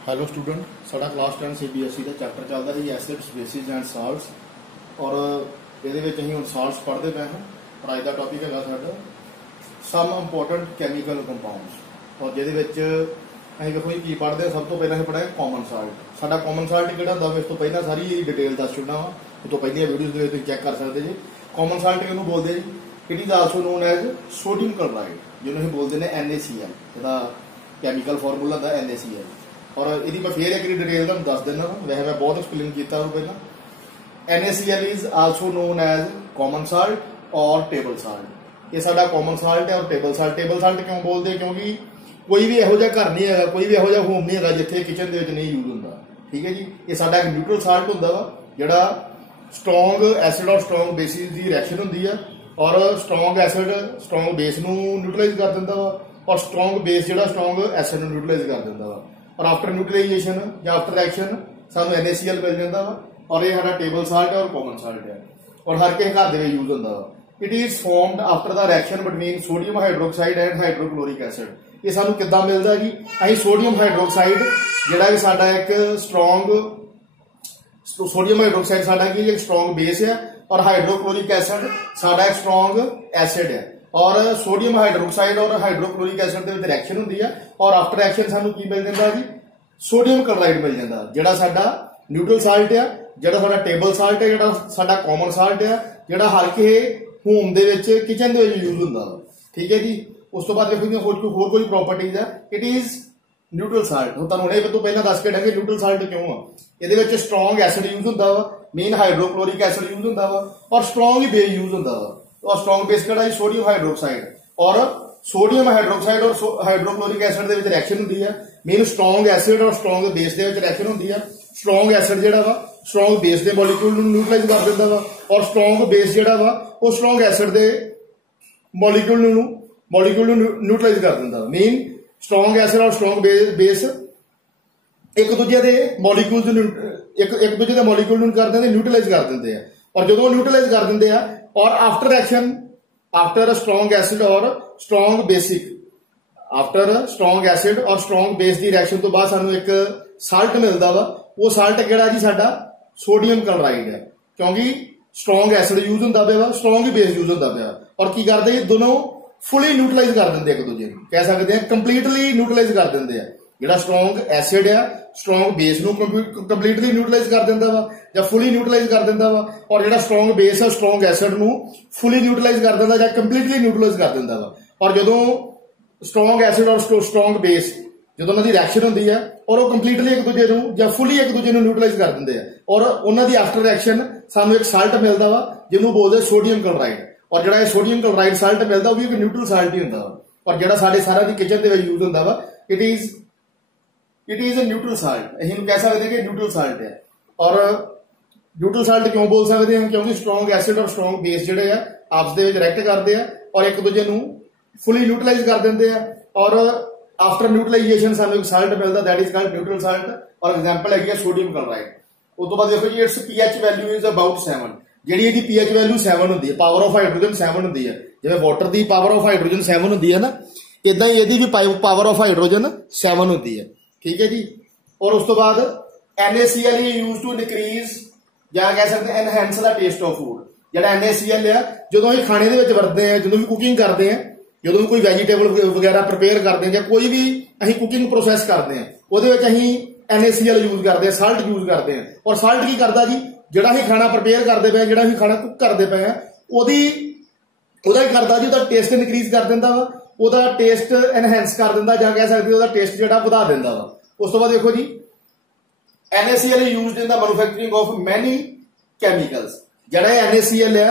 Hello student, साडा class 10 CBSE का chapter चलता है एसिड्स बेसिस एंड साल्ट्स और ये हम साल्ट्स पढ़ते पे हैं। और अज का टॉपिक है साडा सम इंपोर्टेंट कैमिकल कंपाउंड्स। और जिहदे विच असीं देखो जी की पढ़ते हैं। सब तो पहले पढ़ा कॉमन साल्ट। साडा कॉमन साल्ट किहड़ा हुंदा इस तो पहला सारी डिटेल दस चुका वा। इस तो पहली वीडियोज़ तुसीं चैक कर सकते जी। कॉमन साल्ट किहनूं बोलदे जी? It is also known as sodium chloride, जिन्होंने असीं बोलते हैं NaCl। इसदा कैमिकल फॉर्मूला दा NaCl। और यदि मैं फिर एक डिटेल तुहानूं दस देना, वैसे मैं बहुत एक्सप्लेन किया पहला। NaCl is also known as common salt और टेबल साल्ट। ये साडा कॉमन साल्ट है और टेबल साल्ट। टेबल साल्ट क्यों बोलते? क्योंकि कोई भी इहो जिहा घर नहीं है, कोई भी इहो जिहा होम नहीं है जिथे किचन दे विच नहीं यूज हुंदा। ठीक है जी। ये साडा एक न्यूट्रल साल्ट हुंदा वा, जिहड़ा स्ट्रोंग एसिड और स्ट्रोंग बेसिस की रिएक्शन हुंदी है। और स्ट्रोंग एसिड स्ट्रोंग बेस नूं न्यूट्रलाइज कर दिंदा वा और स्ट्रोंग बेस जिहड़ा स्ट्रोंग एसिड नूं न्यूट्रलाइज कर दिंदा वा। और आफ्टर न्यूट्रलाइजेशन या आफ्टर रिएक्शन सानू NaCl मिल जाता वा। और ये हमारा टेबल साल्ट है और कॉमन साल्ट है और हर किसी घर दे यूज होंदा वा। It is formed after the reaction between sodium hydroxide and hydrochloric acid. ये सानू किद्दां मिलदा जी? असीं सोडियम हाइड्रोक्साइड जिहड़ा कि साडा एक स्ट्रोंग सोडियम हाइड्रोक्साइड साडा की एक स्ट्रोंग बेस है और हाइड्रोक्लोरिक एसिड साडा एक स्ट्रोंग एसिड है। और सोडियम हाइड्रोक्साइड और हाइड्रोक्लोरिक एसिड के रिएक्शन होंदी है और आफ्टर रिएक्शन सानू की मिल जाता जी? सोडियम क्लोराइड मिल जाता, जिहड़ा साडा न्यूट्रल साल्ट है, जिहड़ा साडा टेबल साल्ट है, जिहड़ा साडा कॉमन साल्ट है, जिहड़ा हर किसी होम दे विच किचन दे विच यूज हुंदा। ठीक है जी। उस तो बाद देखो जी होर कोई प्रॉपर्टीज है। It is neutral salt. हुण तुहानूं हुणे तो पहला दस के ढंगे न्यूट्रल साल्ट क्यों आ। इहदे विच स्ट्रोंग एसिड यूज हुंदा वा, मेन हाइड्रोक्लोरिक एसिड यूज हुंदा वा और स्ट्रोंग बेस यूज हुंदा वा। और स्ट्रोंग बेस किहड़ा है? Sodium hydroxide. और सोडियम हाइड्रोक्साइड और hydrochloric acid they which reaction हुंदी है। मेन स्ट्रोंग एसिड और strong base they which reaction हुंदी है। स्ट्रोंग एसिड जिहड़ा वा स्ट्रोंग बेस दे मॉलिक्यूल नूं न्यूट्रलाइज कर दिंदा वा और स्ट्रोंग बेस जिहड़ा वा वो स्ट्रोंग एसिड दे मॉलिक्यूल नूं न्यूट्रलाइज कर दिंदा। मेन स्ट्रोंग एसिड और स्ट्रोंग बेस एक दूजे दे मॉलिक्यूल्स एक दूजे दे मॉलिक्यूल नूं कर दिंदे, न्यूट्रलाइज कर दिंदे आ। और जदों न्यूट्रलाइज कर दिंदे आ और after reaction after strong acid और strong basic after strong acid और स्ट्रोंग बेस की रिएक्शन तो बाद सानू एक साल्ट मिलता वा। वो साल्ट किहड़ा जी? साडा सोडियम क्लोराइड है। क्योंकि स्ट्रोंग एसिड यूज होंदा पिया, स्ट्रोंग बेस यूज होंदा पिया। और की करदे ये दोनों फुली न्यूट्रलाइज कर दिंदे एक दूजे नूं, कह सकते हैं कंप्लीटली न्यूट्रलाइज कर दिंदे आ। जिहड़ा स्ट्रोंग एसिड है स्ट्रोंग बेस नूं कंप्लीटली न्यूट्रलाइज कर दिंदा वा या फुली न्यूट्रलाइज कर दिंदा वा। और जिहड़ा स्ट्रोंग बेस है स्ट्रोंग एसिड नूं फुली न्यूट्रलाइज कर दिंदा या कंप्लीटली न्यूट्रलाइज कर दिंदा वा। और जदों स्ट्रोंग एसिड और स्ट्रोंग बेस जदों उन्हां दी रिएक्शन हुंदी है और वो कंप्लीटली एक दूजे नूं या फुली एक दूजे नूं न्यूट्रलाइज कर दिंदे आ और उन्हां दी आफ्टर रिएक्शन सानू एक साल्ट मिलदा वा जिहनूं बोलदे सोडियम क्लोराइड। और जिहड़ा सोडियम क्लोराइड साल्ट मिलदा वो भी एक न्यूट्रल साल्ट ही हुंदा वा। और जिहड़ा साडे सारा दी किचन दे विच यूज हुंदा वा it is a neutral salt. असीं कह सकते हैं कि न्यूट्रल साल्ट है। और न्यूट्रल साल्ट क्यों बोल सकते हैं? क्योंकि स्ट्रोंग एसिड और स्ट्रोंग बेस जिहड़े आ आपस दे विच रिएक्ट करदे आ और एक दूजे नूं फुली न्यूट्रलाइज कर दिंदे आ। और आफ्टर न्यूट्रलाइजेशन सानू एक साल्ट मिलदा, that is called neutral salt. और एग्जांपल है सोडियम क्लोराइड। उस तो बाद देखो जी its pH value is about 7। जिहड़ी इहदी pH वैल्यू 7 हुंदी है, पावर ऑफ हाइड्रोजन 7 हुंदी है। जिवें water the power of hydrogen 7 हुंदी है ना, इदां ही इहदी भी पावर ऑफ हाइड्रोजन 7 हुंदी है। ठीक है जी। और उस तो बाद NaCl यूज टू इनक्रीज या कह सकते हैं enhance the taste of food. जिहड़ा NaCl है जदों असीं खाने दे विच वरतदे हैं, जदों भी कुकिंग करते हैं, जदों भी कोई वैजीटेबल वगैरह प्रिपेयर करते हैं या कोई भी असीं कुकिंग प्रोसैस करते हैं उहदे विच असीं NaCl यूज करते हैं, साल्ट यूज करते हैं। और साल्ट की करदा जी? जिहड़ा असीं खाना प्रिपेयर करते पे, जिहड़ा असीं खाना कुक करते पे हैं ਉਹਦਾ ਕੀ ਕਰਦਾ ਜੀ? ਉਹਦਾ ਟੇਸਟ ਇਨਕਰੀਜ਼ ਕਰ ਦਿੰਦਾ ਵਾ, ਉਹਦਾ ਟੇਸਟ ਐਨਹੈਂਸ ਕਰ ਦਿੰਦਾ ਜਾਂ ਕਹਿ ਸਕਦੇ ਉਹਦਾ ਟੇਸਟ ਜਿਹੜਾ ਵਧਾ ਦਿੰਦਾ ਵਾ। ਉਸ ਤੋਂ ਬਾਅਦ ਦੇਖੋ ਜੀ NaCl used in the manufacturing of many chemicals. ਜਿਹੜਾ NaCl ਹੈ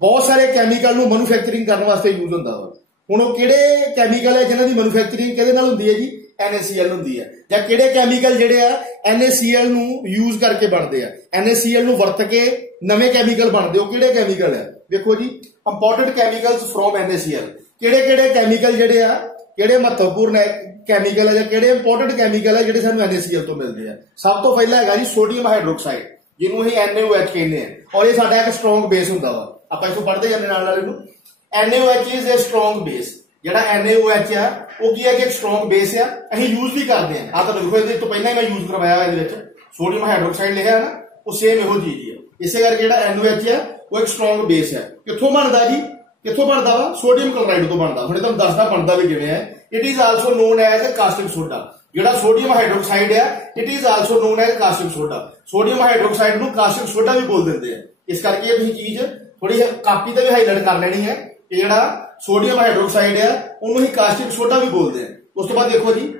ਬਹੁਤ ਸਾਰੇ ਕੈਮੀਕਲ ਨੂੰ ਮੈਨੂਫੈਕਚਰਿੰਗ ਕਰਨ ਵਾਸਤੇ यूज ਹੁੰਦਾ ਵਾ। ਹੁਣ ਉਹ ਕਿਹੜੇ ਕੈਮੀਕਲ ਹੈ ਜਿਨ੍ਹਾਂ ਦੀ ਮੈਨੂਫੈਕਚਰਿੰਗ ਕਿਹਦੇ ਨਾਲ ਹੁੰਦੀ ਹੈ ਜੀ? NaCl ਹੁੰਦੀ ਹੈ। ਜਾਂ ਕਿਹੜੇ ਕੈਮੀਕਲ ਜਿਹੜੇ ਆ NaCl ਨੂੰ यूज ਕਰਕੇ ਬਣਦੇ ਆ, NaCl ਨੂੰ ਵਰਤ ਕੇ ਨਵੇਂ ਕੈਮੀਕਲ ਬਣਦੇ। ਉਹ ਕਿਹੜੇ ਕੈਮੀਕਲ ਹੈ? देखो जी इंपोर्टेंट कैमिकल्स फ्रॉम NaCl। ਕਿਹੜੇ कैमिकल ਜਿਹੜੇ ਆ, ਕਿਹੜੇ महत्वपूर्ण कैमिकल है ਜਾਂ ਕਿਹੜੇ इंपोर्टेंट कैमिकल है ਜਿਹੜੇ ਸਾਨੂੰ NaCl ਤੋਂ ਮਿਲਦੇ ਆ। ਸਭ ਤੋਂ ਪਹਿਲਾ ਹੈਗਾ ਜੀ सोडियम हाइड्रोक्साइड, ਜਿਹਨੂੰ ਅਸੀਂ NaOH ਕਹਿੰਦੇ ਆ। ਔਰ ਇਹ ਸਾਡਾ ਇੱਕ ਸਟਰੋਂਗ ਬੇਸ ਹੁੰਦਾ ਵਾ। ਆਪਾਂ ਇਸਨੂੰ ਪੜ੍ਹਦੇ ਜਾਂਦੇ ਨਾਲ ਇਹਨੂੰ। NaOH is a strong base. ਜਿਹੜਾ NaOH ਆ ਉਹ ਕੀ ਹੈ ਕਿ ਇੱਕ ਸਟਰੋਂਗ ਬੇਸ ਆ, ਅਸੀਂ ਯੂਜ਼ ਵੀ ਕਰਦੇ ਆ। ਆ ਤੁਹਾਨੂੰ ਦੇਖੋ ਇਹਦੇ ਤੋਂ ਪਹਿਲਾਂ ਹੀ ਮੈਂ ਯੂਜ਼ ਕਰਵਾਇਆ, ਇਹਦੇ ਵਿੱਚ ਸੋਡੀਅਮ ਹਾਈਡਰੋਕਸਾਈਡ ਲਿਖਿਆ ਨਾ, ਉਹ ਸੇਮ ਇਹੋ ਚੀਜ਼ ਹੀ ਆ। ਇਸੇ ਕਰਕੇ ਜਿਹੜਾ NaOH ਆ ਉਹ ਇੱਕ ਸਟਰੋਂਗ ਬੇਸ ਹੈ। ਕਿੱਥੋਂ ਬਣਦਾ ਜੀ, ਕਿੱਥੋਂ ਬਣਦਾ ਵਾ? ਸੋਡੀਅਮ ਕਲੋਰਾਈਡ ਤੋਂ ਬਣਦਾ। ਹੁਣ ਤੁਹਾਨੂੰ ਦੱਸਦਾ ਬਣਦਾ ਵੀ ਕਿਵੇਂ ਹੈ। It is also non as caustic soda. ਜਿਹੜਾ ਸੋਡੀਅਮ ਹਾਈਡਰੋਕਸਾਈਡ ਆ it is also non as caustic soda. Sodium hydroxide ਨੂੰ ਕਾਸਟਿਕ ਸੋਡਾ ਵੀ ਬੋਲ ਦਿੰਦੇ ਆ। ਇਸ ਕਰਕੇ ਇਹ ਤੁਸੀਂ ਚੀਜ਼ ਥੋੜੀ ਕਾਪੀ ਤੇ ਵੀ ਹਾਈਲਾਈਟ ਕਰ ਲੈਣੀ ਹੈ ਕਿ ਜਿਹੜਾ ਸੋਡੀਅਮ ਹਾਈਡਰੋਕਸਾਈਡ ਆ ਉਹਨੂੰ ਹੀ ਕਾਸਟਿਕ ਸੋਡਾ ਵੀ ਬੋਲਦੇ ਆ। ਉਸ ਤੋਂ ਬਾਅਦ ਦੇਖੋ ਜੀ,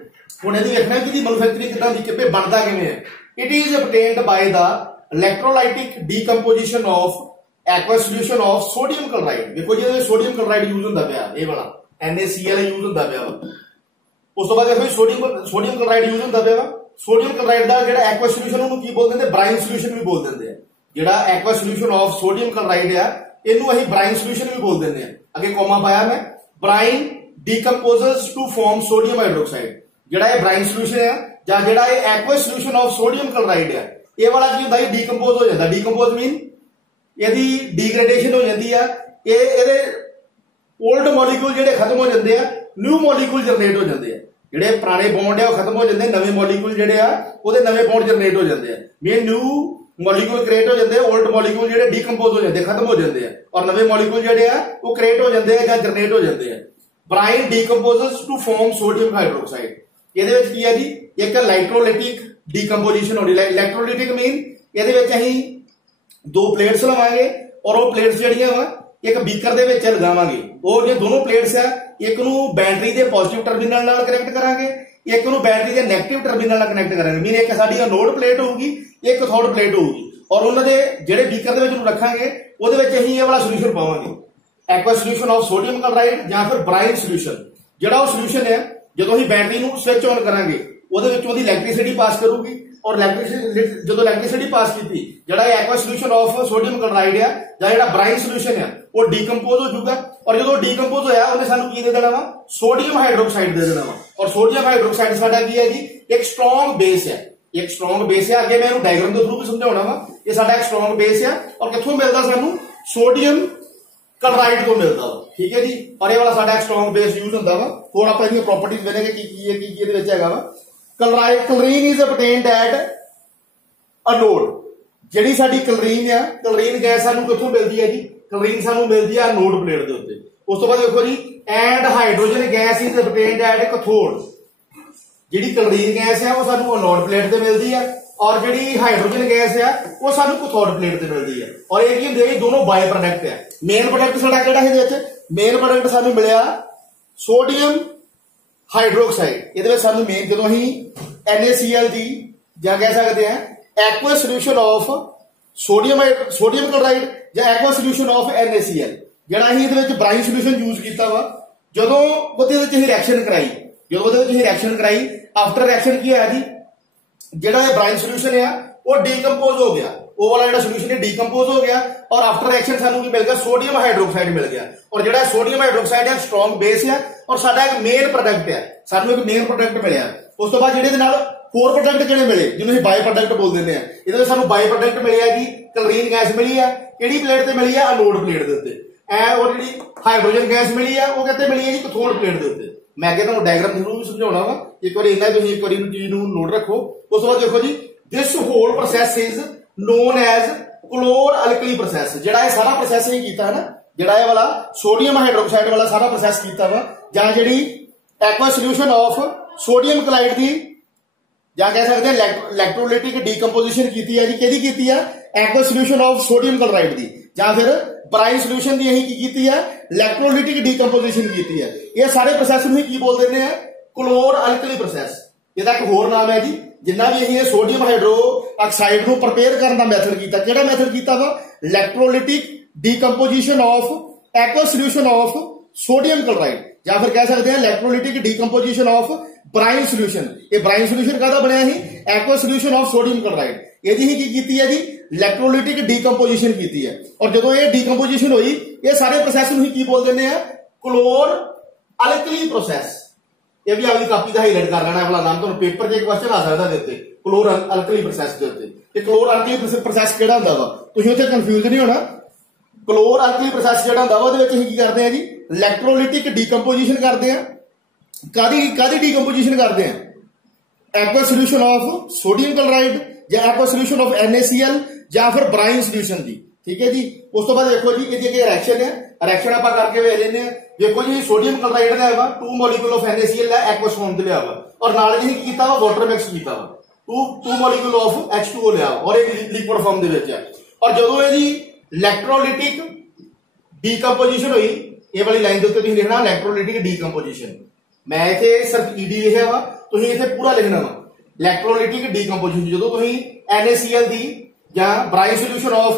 ਹੁਣ ਇਹਦੀ ਵੇਖਣਾ ਕਿ ਇਹਦੀ ਮੈਨੂਫੈਕਚਰਿੰਗ ਕਿੱਦਾਂ ਦੀ, ਕਿਵੇਂ ਬਣਦਾ ਕਿਵੇਂ ਹੈ। It is obtained by the electrolytic decomposition of aqueous solution of sodium chloride। ਦੇਖੋ ਜੀ ਇਹਦੇ ਵਿੱਚ ਸੋਡੀਅਮ ਕਲੋਰਾਈਡ ਯੂਜ਼ ਹੁੰਦਾ ਪਿਆ, ਇਹ ਵਾਲਾ NaCl ਯੂਜ਼ ਹੁੰਦਾ ਪਿਆ ਵਾ। ਉਸ ਤੋਂ ਬਾਅਦ ਦੇਖੋ ਸੋਡੀਅਮ ਕਲੋਰਾਈਡ ਯੂਜ਼ ਹੁੰਦਾ ਪਿਆ ਵਾ। ਸੋਡੀਅਮ ਕਲੋਰਾਈਡ ਦਾ ਜਿਹੜਾ aqueous solution ਉਹਨੂੰ ਕੀ ਬੋਲ ਦਿੰਦੇ? ਬ੍ਰਾਈਨ ਸੋਲੂਸ਼ਨ ਵੀ ਬੋਲ ਦਿੰਦੇ ਆ। ਜਿਹੜਾ aqueous solution of sodium chloride ਆ ਇਹਨੂੰ ਅਸੀਂ ਬ੍ਰਾਈਨ ਸੋਲੂਸ਼ਨ ਵੀ ਬੋਲ ਦਿੰਦੇ ਆ। ਅੱਗੇ ਕੋਮਾ ਪਾਇਆ ਮੈਂ, brine ਡੀਕੰਪੋਜ਼ਸ to farm sodium hydroxide. ਜਿਹੜਾ ਇਹ ਬ੍ਰਾਈਨ ਸੋਲੂਸ਼ਨ ਆ ਜਾਂ ਜਿਹੜਾ ਇਹ aqueous solution of sodium chloride ਆ, ਇਹ ਵਾਲਾ ਕੀ ਹੁੰਦਾ? ਇਹ ਡੀਕੰਪੋਜ਼ ਹੋ ਜਾਂਦਾ। ਡੀਕੰਪੋਜ਼ ਮੀਨ ਇਹਦੀ ਡੀਗ੍ਰੇਡੇਸ਼ਨ ਹੋ ਜਾਂਦੀ ਆ। ਇਹਦੇ 올ਡ ਮੋਲੀਕੂਲ ਜਿਹੜੇ ਖਤਮ ਹੋ ਜਾਂਦੇ ਆ, ਨਿਊ ਮੋਲੀਕੂਲ ਜਨਰੇਟ ਹੋ ਜਾਂਦੇ ਆ। ਜਿਹੜੇ ਪੁਰਾਣੇ ਬੌਂਡ ਆ ਉਹ ਖਤਮ ਹੋ ਜਾਂਦੇ, ਨਵੇਂ ਮੋਲੀਕੂਲ ਜਿਹੜੇ ਆ ਉਹਦੇ ਨਵੇਂ ਬੌਂਡ ਜਨਰੇਟ ਹੋ ਜਾਂਦੇ ਆ। ਮੇਨ ਨਿਊ ਮੋਲੀਕੂਲ ਕ੍ਰੀਏਟ ਹੋ ਜਾਂਦੇ, 올ਡ ਮੋਲੀਕੂਲ ਜਿਹੜੇ ਡੀਕੰਪੋਜ਼ ਹੋ ਜਾਂਦੇ, ਖਤਮ ਹੋ ਜਾਂਦੇ ਆ, ਔਰ ਨਵੇਂ ਮੋਲੀਕੂਲ ਜਿਹੜੇ ਆ ਉਹ ਕ੍ਰੀਏਟ ਹੋ ਜਾਂਦੇ ਆ ਜਾਂ ਜਨਰੇਟ ਹੋ ਜਾਂਦੇ ਆ। Brine ਡੀਕੰਪੋਜ਼ਸ to farm sodium hydroxide. ਇਹਦੇ ਵਿੱਚ ਕੀ ਆ ਜੀ? ਇੱਕ ਇਲੈਕਟ੍ਰੋਲਾਈਟਿਕ ਡੀਕੰਪੋਜੀਸ਼ਨ ਹੋਣੀ। ਇਲੈਕਟ੍ਰੋਲਾਈਟਿਕ ਮੀਨ ਇਹਦੇ ਵਿੱਚ ਅਸੀਂ ਦੋ ਪਲੇਟਸ ਲਵਾਂਗੇ ਔਰ ਉਹ ਪਲੇਟਸ ਜਿਹੜੀਆਂ ਵਾ ਇੱਕ ਬੀਕਰ ਦੇ ਵਿੱਚ ਲਗਾਵਾਂਗੇ। ਉਹ ਜੇ ਦੋਨੋਂ ਪਲੇਟਸ ਆ, ਇੱਕ ਨੂੰ ਬੈਟਰੀ ਦੇ ਪੋਜ਼ਿਟਿਵ ਟਰਮੀਨਲ ਨਾਲ ਕਨੈਕਟ ਕਰਾਂਗੇ, ਇੱਕ ਨੂੰ ਬੈਟਰੀ ਦੇ ਨੈਗੇਟਿਵ ਟਰਮੀਨਲ ਨਾਲ ਕਨੈਕਟ ਕਰਾਂਗੇ। ਮੀਨ ਇੱਕ ਸਾਡੀ ਅਨੋਡ ਪਲੇਟ ਹੋਊਗੀ, ਇੱਕ ਕੈਥੋਡ ਪਲੇਟ ਹੋਊਗੀ, ਔਰ ਉਹਨਾਂ ਦੇ ਜਿਹੜੇ ਬੀਕਰ ਦੇ ਵਿੱਚ ਨੂੰ ਰੱਖਾਂਗੇ ਉਹਦੇ ਵਿੱਚ ਅਸੀਂ ਇਹ ਵਾਲਾ ਸੋਲੂਸ਼ਨ ਪਾਵਾਂਗੇ, ਐਕੁਅਸ ਸੋਲੂਸ਼ਨ ਆਫ ਸੋਡੀਅਮ ਕਲੋਰਾਈਡ ਜਾਂ ਫਿਰ ਬ੍ਰਾਈਨ ਸੋਲੂਸ਼ਨ। ਜਿਹੜਾ ਉਹ ਸੋਲੂਸ਼ਨ ਹੈ ਜਦੋਂ ਅਸੀਂ ਬੈਟਰੀ ਨੂੰ ਸਵਿਚ ਔਨ ਕਰਾਂਗੇ ਉਹਦੇ ਵਿੱਚ ਉਹਦੀ ਇਲੈਕਟ੍ਰਿਸਿਟੀ ਪਾਸ ਕਰੂਗੀ, ਔਰ ਜਦੋਂ ਇਲੈਕਟ੍ਰਿਸਿਟੀ ਪਾਸ ਕੀਤੀ ਜਿਹੜਾ ਐਕੁਅਸ ਸੋਲੂਸ਼ਨ ਆਫ ਸੋਡੀਅਮ ਕਲੋਰਾਈਡ ਆ ਜਾਂ ਜਿਹੜਾ ਬ੍ਰਾਈਨ ਸੋਲੂਸ਼ਨ ਆ ਉਹ ਡੀਕੰਪੋਜ਼ ਹੋ ਜਾਊਗਾ। ਔਰ ਜਦੋਂ ਡੀਕੰਪੋਜ਼ ਹੋਇਆ ਉਹਨੇ ਸਾਨੂੰ ਕੀ ਦੇ ਦੇਣਾ ਵਾ? ਸੋਡੀਅਮ ਹਾਈਡਰੋਕਸਾਈਡ ਦੇ ਦੇਣਾ ਵਾ। ਔਰ ਸੋਡੀਅਮ ਹਾਈਡਰੋਕਸਾਈਡ ਸਾਡਾ ਕੀ ਹੈ ਜੀ? ਇੱਕ ਸਟਰੋਂਗ ਬੇਸ ਹੈ। ਇੱਕ ਸਟਰੋਂਗ ਬੇਸ ਹੈ। ਅੱਗੇ ਮੈਂ ਇਹਨੂੰ ਡਾਇਗਰਾਮ ਦੇ ਥਰੂ ਵੀ ਸਮਝਾਉਣਾ ਵਾ। ਇਹ ਸਾਡਾ ਇੱਕ ਸਟਰੋਂਗ ਬੇਸ ਹੈ ਔਰ ਕਿੱਥੋਂ ਮਿਲਦਾ? ਸਾਨੂੰ ਸੋਡੀਅਮ ਕਲੋਰਾਈਡ ਤੋਂ ਮਿਲਦਾ ਵਾ। ਠੀਕ ਹੈ ਜੀ। ਔਰ ਇਹ ਵਾਲਾ ਸਾਡਾ ਇੱਕ ਸਟਰੋਂਗ ਬੇਸ ਯੂਜ਼ ਹੁੰਦਾ ਵਾ। ਹੋਰ ਆਪਾਂ ਇਹਦੀਆਂ ਪ੍ਰੋਪਰਟੀਜ਼ ਵੇਖਾਂਗੇ ਕੀ ਕੀ ਹੈ, ਕੀ ਇਹਦੇ ਵਿੱਚ ਹੈਗਾ ਵਾ। Chlorine is obtained at anode. ਜਿਹੜੀ ਸਾਡੀ ਕਲੋਰੀਨ ਆ, ਕਲੋਰੀਨ ਗੈਸ ਸਾਨੂੰ ਕਿੱਥੋਂ ਮਿਲਦੀ ਹੈ ਜੀ? ਕਲੋਰੀਨ ਸਾਨੂੰ ਮਿਲਦੀ ਆ ਅਨੋਡ ਪਲੇਟ ਦੇ ਉੱਤੇ। ਉਸ ਤੋਂ ਬਾਅਦ ਦੇਖੋ ਜੀ, and hydrogen gas is obtained at cathode. ਜਿਹੜੀ ਕਲੋਰੀਨ ਗੈਸ ਆ ਉਹ ਸਾਨੂੰ ਅਨੋਡ ਪਲੇਟ ਤੇ ਮਿਲਦੀ ਆ, ਔਰ ਜਿਹੜੀ ਹਾਈਡਰੋਜਨ ਗੈਸ ਆ ਉਹ ਸਾਨੂੰ ਕੈਥੋਡ ਪਲੇਟ ਤੇ ਮਿਲਦੀ ਆ। ਔਰ ਇਹ ਕੀ ਹੁੰਦੇ? ਇਹ ਦੋਨੋਂ ਬਾਈ ਪ੍ਰੋਡਕਟ ਆ। ਮੇਨ ਪ੍ਰੋਡਕਟ ਸਾਡਾ ਕਿਹੜਾ ਇਹਦੇ ਵਿੱਚ? ਮੇਨ ਪ੍ਰੋਡਕਟ ਸਾਨੂੰ ਮਿਲਿਆ ਸੋਡੀਅਮ ਹਾਈਡਰੋਕਸਾਈਡ। ਇਹਦੇ ਵਿੱਚ ਸਾਨੂੰ ਮੇਨ ਜਦੋਂ ਅਸੀਂ NaCl ਦੀ ਜਾਂ ਕਹਿ ਸਕਦੇ ਆ ਐਕੁਅਸ ਸੋਲੂਸ਼ਨ ਆਫ ਸੋਡੀਅਮ ਕਲੋਰਾਈਡ ਜਾਂ ਐਕੁਅਸ ਸੋਲੂਸ਼ਨ ਆਫ NaCl, ਜਿਹੜਾ ਅਸੀਂ ਇਹਦੇ ਵਿੱਚ ਬ੍ਰਾਈਨ ਸੋਲੂਸ਼ਨ ਯੂਜ਼ ਕੀਤਾ ਵਾ। ਜਦੋਂ ਉਹਦੇ ਵਿੱਚ ਅਸੀਂ ਰਿਐਕਸ਼ਨ ਕਰਾਈ, ਆਫਟਰ ਰਿਐਕਸ਼ਨ ਕੀ ਹੋਇਆ ਜੀ? ਜਿਹੜਾ ਇਹ ਬ੍ਰਾਈਨ ਸੋਲੂਸ਼ਨ ਆ ਉਹ ਡੀਕੰਪੋਜ਼ ਹੋ ਗਿਆ। ਉਹ ਵਾਲਾ ਜਿਹੜਾ ਸੋਲੂਸ਼ਨ ਹੈ ਡੀਕੰਪੋਜ਼ ਹੋ ਗਿਆ ਔਰ ਆਫਟਰ ਰਿਐਕਸ਼ਨ ਸਾਨੂੰ ਕੀ ਮਿਲ ਗਿਆ? ਸੋਡੀਅਮ ਹਾਈਡਰੋਕਸਾਈਡ ਮਿਲ ਗਿਆ। ਔਰ ਜਿਹੜਾ ਸੋਡੀਅਮ ਹਾਈਡਰੋਕਸਾਈਡ ਹੈ ਸਟਰੋਂਗ ਬੇਸ ਹੈ ਔਰ ਸਾਡਾ ਇੱਕ ਮੇਨ ਪ੍ਰੋਡਕਟ ਹੈ। ਸਾਨੂੰ ਇੱਕ ਮੇਨ ਪ੍ਰੋਡਕਟ ਮਿਲਿਆ। ਉਸ ਤੋਂ ਬਾਅਦ ਜਿਹੜੇ ਦੇ ਨਾਲ ਹੋਰ ਪ੍ਰੋਡਕਟ ਕਿਹੜੇ ਮਿਲੇ ਜਿਹਨੂੰ ਅਸੀਂ ਬਾਈ ਪ੍ਰੋਡਕਟ ਬੋਲ ਦਿੰਦੇ ਆ। ਇਹਦੇ ਵਿੱਚ ਸਾਨੂੰ ਬਾਈ ਪ੍ਰੋਡਕਟ ਮਿਲਿਆ ਜੀ, ਕਲੋਰੀਨ ਗੈਸ ਮਿਲੀ ਆ। ਕਿਹੜੀ ਪਲੇਟ ਤੇ ਮਿਲੀ ਆ? ਅਨੋਡ ਪਲੇਟ ਦੇ ਉੱਤੇ। ਉਹ ਜਿਹੜੀ ਹਾਈਡਰੋਜਨ ਗੈਸ ਮਿਲੀ ਆ ਉਹ ਕਿੱਥੇ ਮਿਲੀ ਹੈ ਜੀ? ਕੈਥੋਡ ਪਲੇਟ ਦੇ ਉੱਤੇ। ਮੈਂ ਅੱਗੇ ਤੁਹਾਨੂੰ ਡਾਇਗਰਾਮ ਜ਼ਰੂਰ ਵੀ ਸਮਝਾਉਣਾ ਵਾ। ਇੱਕ ਵਾਰੀ ਇੰਨਾ ਤੁਸੀਂ ਇੱਕ ਵਾਰੀ ਚੀਜ਼ ਨੂੰ ਨੋਟ ਰੱਖੋ। ਉਸ ਤੋਂ ਬਾਅਦ ਦੇਖੋ ਜੀ, this whole process is known as chlor alkali process. ਜਿਹੜਾ ਇਹ ਸਾਰਾ ਪ੍ਰੋਸੈਸ ਹੀ ਕੀਤਾ ਨਾ, ਜਿਹੜਾ ਇਹ ਵਾਲਾ ਸੋਡੀਅਮ ਹਾਈਡਰੋਕਸਾਈਡ ਵਾਲਾ ਸਾਰਾ ਪ੍ਰੋਸੈਸ ਕੀਤਾ ਵਾ, ਜਾਂ ਜਿਹੜੀ ਐਕੁਅਸ ਸੋਲੂਸ਼ਨ ਆਫ ਸੋਡੀਅਮ ਕਲੋਰਾਈਡ ਦੀ ਜਾਂ ਕਹਿ ਸਕਦੇ ਆ ਇਲੈਕਟ੍ਰੋਲਾਈਟਿਕ ਡੀਕੰਪੋਜੀਸ਼ਨ ਕੀਤੀ ਹੈ ਜੀ। ਕਿਹਦੀ ਕੀਤੀ ਆ? ਐਕੁਅਸ ਸੋਲੂਸ਼ਨ ਆਫ ਸੋਡੀਅਮ ਕਲੋਰਾਈਡ ਦੀ। ਜਾਂ ਫਿਰ ਬ੍ਰਾਈਨ ਸੋਲੂਸ਼ਨ ਦੀ ਅਸੀਂ ਕੀ ਕੀਤੀ ਆ? ਇਲੈਕਟ੍ਰੋਲਾਈਟਿਕ ਡੀਕੰਪੋਜੀਸ਼ਨ ਕੀਤੀ ਹੈ। ਇਹ ਸਾਰੇ ਪ੍ਰੋਸੈਸ ਨੂੰ ਕੀ ਬੋਲ ਦਿੰਦੇ ਆ? ਕਲੋਰ ਅਲਕਲੀ ਪ੍ਰੋਸੈਸ। ਇਹਦਾ ਇੱਕ ਹੋਰ ਨਾਮ ਹੈ ਜੀ। ਜਿੰਨਾ ਵੀ ਅਸੀਂ ਇਹ ਸੋਡੀਅਮ ਹਾਈਡਰੋ ਆਕਸਾਈਡ ਨੂੰ ਪ੍ਰਪੇਅਰ ਕਰਨ ਦਾ ਮੈਥਡ ਕੀਤਾ, ਕਿਹੜਾ ਮੈਥਡ ਕੀਤਾ ਵਾ? Electrolytic decomposition of aqueous solution of sodium chloride, ਜਾਂ ਫਿਰ ਕਹਿ ਸਕਦੇ ਆ electrolytic decomposition of brine solution. ਇਹ ਬ੍ਰਾਈਨ ਸੋਲੂਸ਼ਨ ਕਾਹਦਾ ਬਣਿਆ ਸੀ? Aqueous solution of sodium chloride. ਇਹਦੀ ਹੀ ਕੀ ਕੀਤੀ ਹੈ ਜੀ? ਇਲੈਕਟ੍ਰੋਲਾਈਟਿਕ ਡੀਕੰਪੋਜੀਸ਼ਨ ਕੀਤੀ ਹੈ। ਔਰ ਜਦੋਂ ਇਹ ਡੀਕੰਪੋਜੀਸ਼ਨ ਹੋਈ, ਇਹ ਸਾਰੇ ਪ੍ਰੋਸੈਸ ਨੂੰ ਹੀ ਕੀ ਬੋਲ ਦਿੰਦੇ ਆ? ਕਲੋਰ ਅਲਕਲੀ ਪ੍ਰੋਸੈਸ। ਇਹ ਵੀ ਆਪਣੀ ਕਾਪੀ ਦਾ ਹਾਈਲਾਈਟ ਕਰ ਲੈਣਾ ਵਾਲਾ ਨਾਮ। ਤੁਹਾਨੂੰ ਪੇਪਰ 'ਚ ਇੱਕ ਕੁਐਸਚਨ ਆ ਸਕਦਾ ਦੇ ਉੱਤੇ ਕਲੋਰ ਅਲਕਲੀ ਪ੍ਰੋਸੈਸ ਦੇ ਉੱਤੇ। ਇਹ ਕਲੋਰ ਅਲਕਲੀ ਪ੍ਰੋਸੈਸ ਕਿਹੜਾ ਹੁੰਦਾ ਵਾ? ਤੁਸੀਂ ਉੱਥੇ ਕਨਫਿਊਜ਼ ਨਹੀਂ ਹੋਣਾ। ਕਲੋਰ ਅਲਕਲੀ ਪ੍ਰੋਸੈਸ ਜਿਹੜਾ ਹੁੰਦਾ ਵਾ ਉਹਦੇ ਵਿੱਚ ਅਸੀਂ ਕੀ ਕਰਦੇ ਆ ਜੀ? इलैक्ट्रोलिटिक डीकंपोजिशन करते हैं। कादी डीकंपोजिशन करते हैं? Aqua solution of sodium chloride या एक्वा सोल्यूशन ऑफ NaCl या फिर ब्राइन सोल्यूशन की। ठीक है जी। उस तो बाद देखो जी ये रिएक्शन है, रिएक्शन आप करके वेख लेने। देखो जी सोडियम क्लोराइड लिया वा 2 मॉलिक्यूल ऑफ NaCl है एक्वस फॉर्म ते लिया वा और नाल जी की कीता वा वाटर मिक्स कीता वा 2 मॉलिक्यूल ऑफ H2O लिया और एक लिक्विड फॉर्म दे विच है। और जदों ये इलैक्ट्रोलिटिक डीकंपोजिशन हुई, ये वाली लाइन के उत्ते तुसीं लिखना इलैक्ट्रोलिटिक डीकंपोजिशन। मैं इत्थे सिर्फ ED लिखिया वा, तुसीं इत्थे पूरा लिखना वा इलैक्ट्रोलिटिक डीकंपोजिशन। जदों तुसीं NaCl दी या ब्राइन सोल्यूशन ऑफ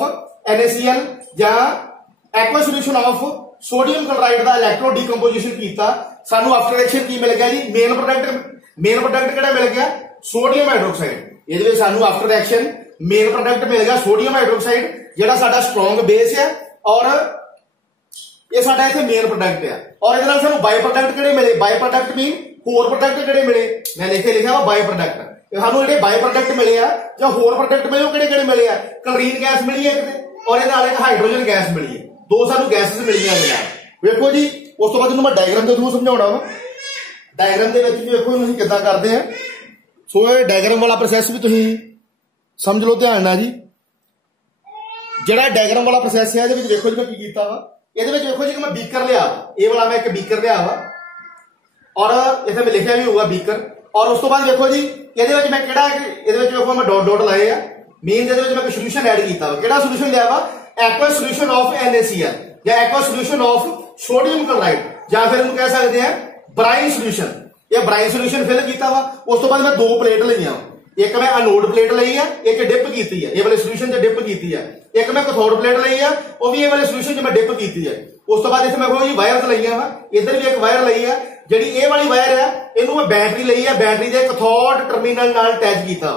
NaCl या aqua solution of sodium chloride का इलैक्ट्रो डीकंपोजिशन किया, सानू आफ्टर रिएक्शन की मिल गया जी मेन प्रोडक्ट किहड़ा मिल गया? Sodium hydroxide. ये सानू आफ्टर रिएक्शन मेन प्रोडक्ट मिल गया सोडियम हाइड्रोक्साइड, जिहड़ा साडा स्ट्रॉन्ग बेस है और ये साडा इत्थे मेन प्रोडक्ट है। और इहदे नाल सानू बाई प्रोडक्ट किहड़े मिले? बाई प्रोडक्ट मीन होर प्रोडक्ट किहड़े मिले? मैं लिखा वा बाई प्रोडक्ट। सानू जिहड़े बाई प्रोडक्ट मिले आ या होर प्रोडक्ट मिले किहड़े मिले आ? क्लोरीन गैस मिली है एक और एक हाइड्रोजन गैस मिली है, 2 सानू गैसेस मिलियां ने। वेखो जी उस तो बाद इन्हूं मैं डायग्राम के थ्रू समझाउणा वा। डायग्राम दे विच वेखो इहनूं किद्दां करदे हैं। सो ये डायग्राम वाला प्रोसैस भी तुसीं समझ लो ध्यान नाल जी। जिहड़ा डायग्राम वाला प्रोसैस है इहदे विच वेखो जी मैं की कीता वा। इहदे विच वेखो जी कि मैं बीकर लिया, ये वाला मैं एक बीकर लिया वा और इत्थे मैं लिखिया भी होगा बीकर। और उस तो बाद वेखो जी इहदे विच मैं किहड़ा इहदे विच वेखो मैं डॉट लाए आ मेन जिहदे विच मैं सोल्यूशन ऐड कीता वा। किहड़ा सोल्यूशन लिया वा? एक्वा सोल्यूशन ऑफ NaCl या aqua solution of sodium chloride या फिर इहनूं कह सकते हैं ब्राइन सोल्यूशन। ये ब्राइन सोल्यूशन फिल किया वा। उस तो बाद मैं 2 प्लेट लईआं, एक मैं एनोड प्लेट लई है, एक डिप की है ये वाले सोल्यूशन च डिप की है, एक मैं कैथोड प्लेट लई है वो भी ये वाले सोल्यूशन च मैं डिप की है। उस तो बाद इत्थे मैं जी वायर लईआं वा, इधर भी एक वायर लई है, जिहड़ी ये वाली वायर है इहनूं मैं बैटरी लई है, बैटरी दे कैथोड टर्मिनल नाल अटैच कीता।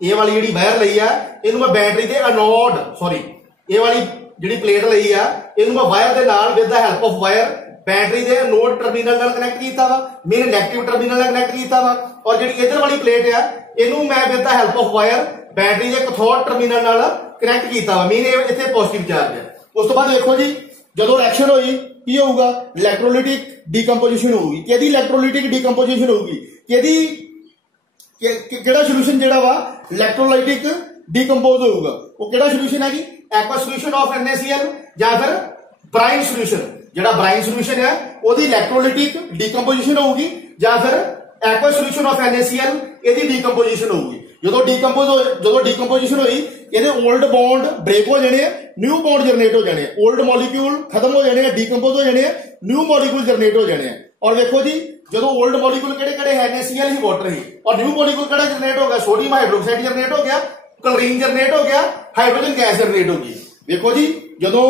ये वाली जिहड़ी वायर लई है इहनूं मैं बैटरी दे एनोड सॉरी ये वाली जिहड़ी प्लेट लई है इहनूं मैं वायर दे नाल with the help of wire battery they anode terminal नाल कनेक्ट कीता वा, मेन नेगेटिव टर्मिनल नाल कनेक्ट कीता वा। और जिहड़ी इधर वाली प्लेट है इहनूं मैं with the help of wire battery they cathode terminal नाल कनेक्ट कीता वा, मेन इत्थे पॉजिटिव चार्ज है। उस तो बाद देखो जी जदों रिएक्शन होई की होगा? इलैक्ट्रोलिटिक डीकंपोजिशन होगी। किहदी इलैक्ट्रोलिटिक डीकंपोजिशन होगी? किहदी किहड़ा सोल्यूशन जिहड़ा वा इलैक्ट्रोलाइटिक डीकंपोज होगा? वो किहड़ा सोल्यूशन है जी? एक्वा सोल्यूशन ऑफ NaCl या फिर ब्राइन सोल्यूशन। जिहड़ा ब्राइन सोल्यूशन है ओदी इलैक्ट्रोलिटिक डीकंपोजिशन होगी या फिर एक्वा सोल्यूशन ऑफ NaCl इहदी डीकंपोजिशन होगी। ਜਦੋਂ डीकंपोजिशन हुई ਇਹਦੇ ओल्ड बॉन्ड ब्रेक हो जाने, न्यू बॉन्ड जनरेट हो जाने, ओल्ड मॉलिक्यूल खत्म हो जाने, डीकंपोज हो जाने, न्यू मॉलिक्यूल जनरेट हो जाने। और देखो जी जो ओल्ड मॉलिक्यूल किहड़े है NaCl ही वाटर ही और न्यू मॉलिक्यूल किहड़ा जनरेट हो गया? सोडियम हाइड्रोक्साइड जनरेट हो गया, क्लोरीन जनरेट हो गया, हाइड्रोजन गैस जनरेट होगी। देखो जी जो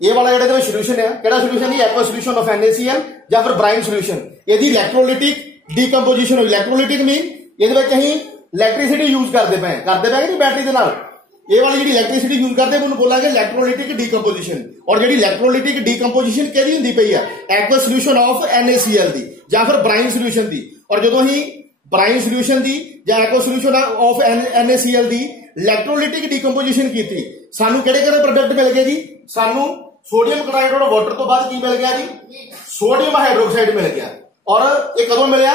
ये वाला जिहड़ा सोल्यूशन है किहड़ा सोल्यूशन है? एक्वा सोल्यूशन ऑफ NaCl या फिर ब्राइन सोल्यूशन। इहदी इलैक्ट्रोलिटिक डीकंपोजिशन होई। इलैक्ट्रोलिटिक मीन इहदे विच असीं इलैक्ट्रिसिटी यूज करते पे कि बैटरी के नाल। ये वाली जी इलैक्ट्रिसिटी यूज करते उन्होंने बोलांगे इलैक्ट्रोलिटिक डीकंपोजिशन। और जी इलैक्ट्रोलिटिक डीकंपोजिशन किहदी हुंदी पई है? एक्वा सोल्यूशन ऑफ NaCl दी या फिर ब्राइन सोल्यूशन दी। और जदों ही ब्राइन सोल्यूशन दी या एक्वा सोल्यूशन ऑफ NaCl दी इलैक्ट्रोलिटिक डीकंपोजिशन कीती, सानू किहड़े प्रोडक्ट मिल गए जी? सानू सोडियम क्लोराइड और वाटर तो बाद की मिल गया जी? सोडियम हाइड्रोक्साइड मिल गया। और ये कदों मिलया?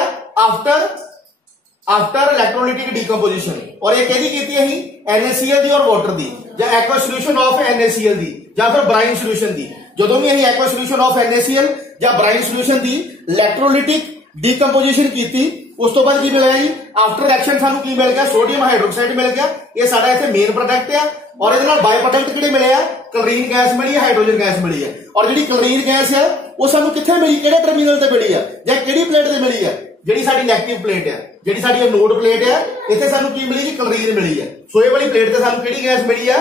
After electrolytic decomposition. और ये कहदी कीती है NaCl दी और वाटर दी या एक्वा सोल्यूशन ऑफ NaCl दी या फिर ब्राइन सोल्यूशन दी। जदों भी असीं एक्वा सोल्यूशन ऑफ NaCl या ब्राइन सोल्यूशन दी इलैक्ट्रोलिटिक डीकंपोजिशन कीती, उस तो बाद की मिला जी? आफ्टर रिएक्शन सानू की मिल गया? सोडियम हाइड्रोक्साइड मिल गया। ये साडा इत्थे मेन प्रोडक्ट है। और इहदे नाल बाय प्रोडक्ट किहड़े मिले आ? क्लोरीन गैस मिली है, हाइड्रोजन गैस मिली है। और जिहड़ी क्लोरीन गैस है वो सानू कित्थे मिली? किहड़े टर्मिनल ते मिली है या किहड़ी प्लेट ते मिली है? जिहड़ी साडी नेगेटिव प्लेट है, जिहड़ी साडी एनोड प्लेट है, इत्थे सानू की मिली जी? क्लोरीन मिली है। सो ये वाली प्लेट ते सानू किहड़ी गैस मिली है?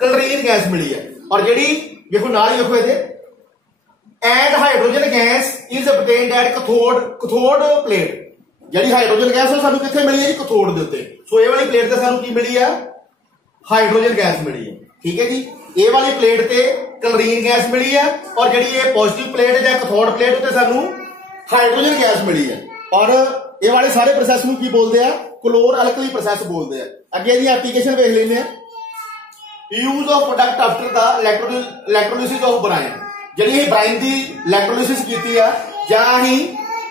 क्लोरीन गैस मिली है। और जिहड़ी देखो नाल ही देखो इहदे and hydrogen gas is obtained at cathode plate. जिहड़ी हाइड्रोजन गैस है सानू कित्थे मिली है जी? कैथोड दे उत्ते। सो ये वाली प्लेट ते सानू की मिली है? हाइड्रोजन गैस मिली है। ठीक है जी। ये वाली प्लेट ते क्लोरीन गैस मिली है और जिहड़ी ये पॉजिटिव प्लेट है कैथोड प्लेट उत्ते सानू हाइड्रोजन गैस मिली है। और ये वाले सारे प्रोसैस नूं की बोलते हैं? क्लोर अल्कली प्रोसैस बोलते हैं। अगे दी एप्लीकेशन देख लेने। Use of product after the electrolysis of brine. ਜਿਹੜੀ ਅਸੀਂ ਬ੍ਰਾਈਨ ਦੀ ਇਲੈਕਟ੍ਰੋਲਿਸਿਸ ਕੀਤੀ ਆ ਜਾਂ ਅਸੀਂ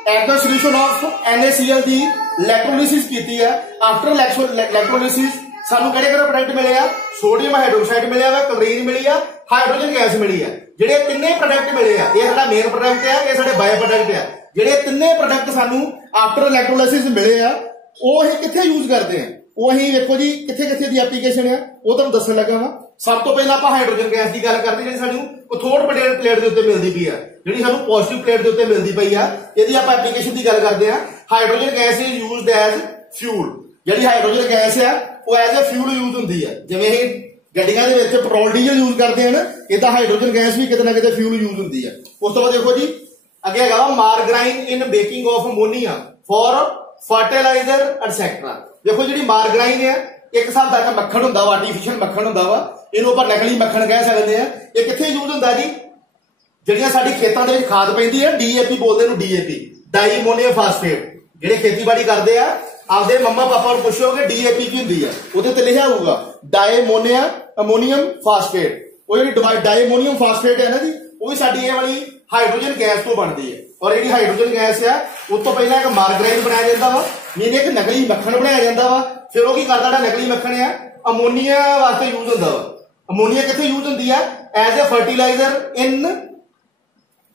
ਐਕਵਸ ਸੋਲੂਸ਼ਨ ਆਫ NaCl ਦੀ ਇਲੈਕਟ੍ਰੋਲਿਸਿਸ ਕੀਤੀ ਆ। ਆਫਟਰ ਇਲੈਕਟ੍ਰੋਲਿਸਿਸ ਸਾਨੂੰ ਕਿਹੜੇ ਪ੍ਰੋਡਕਟ ਮਿਲੇ ਆ? ਸੋਡੀਅਮ ਹਾਈਡਰੋਕਸਾਈਡ ਮਿਲਿਆ ਵਾ, ਕਲੋਰੀਨ ਮਿਲੀ ਆ, ਹਾਈਡਰੋਜਨ ਗੈਸ ਮਿਲੀ ਆ। ਜਿਹੜੇ ਤਿੰਨੇ ਪ੍ਰੋਡਕਟ ਮਿਲੇ ਆ ਇਹ ਸਾਡਾ ਮੇਨ ਪ੍ਰੋਡਕਟ ਆ, ਇਹ ਸਾਡੇ ਬਾਇਓ ਪ੍ਰੋਡਕਟ ਆ। ਜਿਹੜੇ ਤਿੰਨੇ ਪ੍ਰੋਡਕਟ ਸਾਨੂੰ ਆਫਟਰ ਇਲੈਕਟ੍ਰੋਲਿਸਿਸ ਮਿਲੇ ਆ ਉਹ ਅਸੀਂ ਕਿੱਥੇ ਯੂਜ਼ ਕਰਦੇ ਆ? ਉਹ ਅਸੀਂ ਵੇਖੋ ਜੀ ਕਿੱਥੇ ਕਿੱਥੇ ਦੀ ਐਪਲੀਕੇਸ਼ਨ ਆ ਉਹ ਤੁਹਾਨੂੰ ਦੱਸਣ ਲੱਗਾ ਵਾ। ਸਭ ਤੋਂ ਪਹਿਲਾਂ ਆਪਾਂ ਹਾਈਡਰੋਜਨ ਗੈਸ ਦੀ ਗੱਲ ਕਰਦੇ ਜਿਹੜੀ ਸਾਨੂੰ ਕਥੋਡ ਪਲੇਟ ਦੇ ਉੱਤੇ ਮਿਲਦੀ ਪਈ ਆ, ਜਿਹੜੀ ਸਾਨੂੰ ਪੋਜ਼ਿਟਿਵ ਪਲੇਟ ਦੇ ਉੱਤੇ ਮਿਲਦੀ ਪਈ ਆ। ਇਹਦੀ ਆਪਾਂ ਐਪਲੀਕੇਸ਼ਨ ਦੀ ਗੱਲ ਕਰਦੇ ਆ। Hydrogen gas is used as fuel. ਜਿਹੜੀ ਹਾਈਡਰੋਜਨ ਗੈਸ ਆ ਉਹ ਐਜ਼ ਅ ਫਿਊਲ ਯੂਜ਼ ਹੁੰਦੀ ਆ। ਜਿਵੇਂ ਅਸੀਂ ਗੱਡੀਆਂ ਦੇ ਵਿੱਚ ਪੈਟਰੋਲ ਡੀਜ਼ਲ ਯੂਜ਼ ਕਰਦੇ ਹਨ, ਇਦਾਂ ਹਾਈਡਰੋਜਨ ਗੈਸ ਵੀ ਕਿਤੇ ਨਾ ਕਿਤੇ ਫਿਊਲ ਯੂਜ਼ ਹੁੰਦੀ ਆ। ਉਸ ਤੋਂ ਬਾਅਦ ਦੇਖੋ ਜੀ ਅੱਗੇ ਹੈਗਾ ਵਾ margarine in baking of ammonia for fertiliser etcetera. ਦੇਖੋ ਜਿਹੜੀ ਮਾਰਗਰਾਈਨ ਆ ਇੱਕ ਹਿਸਾਬ ਦਾ ਮੱਖਣ ਹੁੰਦਾ ਵਾ, ਆਰਟੀਫੀਸ਼ੀਅਲ ਮੱਖਣ ਹੁੰਦਾ ਵਾ, ਇਹਨੂੰ ਆਪਾਂ ਨਕਲੀ ਮੱਖਣ ਕਹਿ ਸਕਦੇ ਆ। ਇਹ ਕਿੱਥੇ ਯੂਜ਼ ਹੁੰਦਾ ਜੀ? ਜਿਹੜੀਆਂ ਸਾਡੀ ਖੇਤਾਂ ਦੇ ਵਿੱਚ ਖਾਦ ਪੈਂਦੀ ਹੈ DAP ਬੋਲਦੇ ਇਹਨੂੰ, DAP ਡਾਈ ਅਮੋਨੀਅਮ ਫਾਸਫੇਟ। ਜਿਹੜੇ ਖੇਤੀਬਾੜੀ ਕਰਦੇ ਆ ਆਪਦੇ ਮੰਮਾ ਪਾਪਾ ਨੂੰ ਪੁੱਛੋਗੇ DAP ਕੀ ਹੁੰਦੀ ਆ, ਉਹਦੇ ਤੇ ਲਿਖਿਆ ਹੋਊਗਾ ਡਾਈ ਅਮੋਨੀਅਮ ਫਾਸਫੇਟ। ਉਹ ਜਿਹੜੀ ਡਾਈ ਅਮੋਨੀਅਮ ਫਾਸਫੇਟ ਹੈ ਨਾ ਜੀ ਉਹ ਵੀ ਸਾਡੀ ਇਹ ਵਾਲੀ ਹਾਈਡਰੋਜਨ ਗੈਸ ਤੋਂ ਬਣਦੀ ਹੈ। ਔਰ ਜਿਹੜੀ ਹਾਈਡਰੋਜਨ ਗੈਸ ਆ ਉਸ ਤੋਂ ਪਹਿਲਾਂ ਇੱਕ ਮਾਰਗਰਾਈਨ ਬਣਾਇਆ ਜਾਂਦਾ ਵਾ, ਮੀਨ ਇੱਕ ਨਕਲੀ ਮੱਖਣ ਬਣਾਇਆ ਜਾਂਦਾ ਵਾ। ਫਿਰ ਉਹ ਕੀ ਕਰਦਾ ਜਿਹੜਾ ਨਕਲੀ ਮੱਖਣ ਆ ਅਮੋਨੀਆ ਵਾਸਤੇ ਯੂਜ਼ ਹੁੰਦਾ ਵਾ। ਅਮੋਨੀਆ ਕਿੱਥੇ ਯੂਜ਼ ਹੁੰਦੀ ਆ? As a fertilizer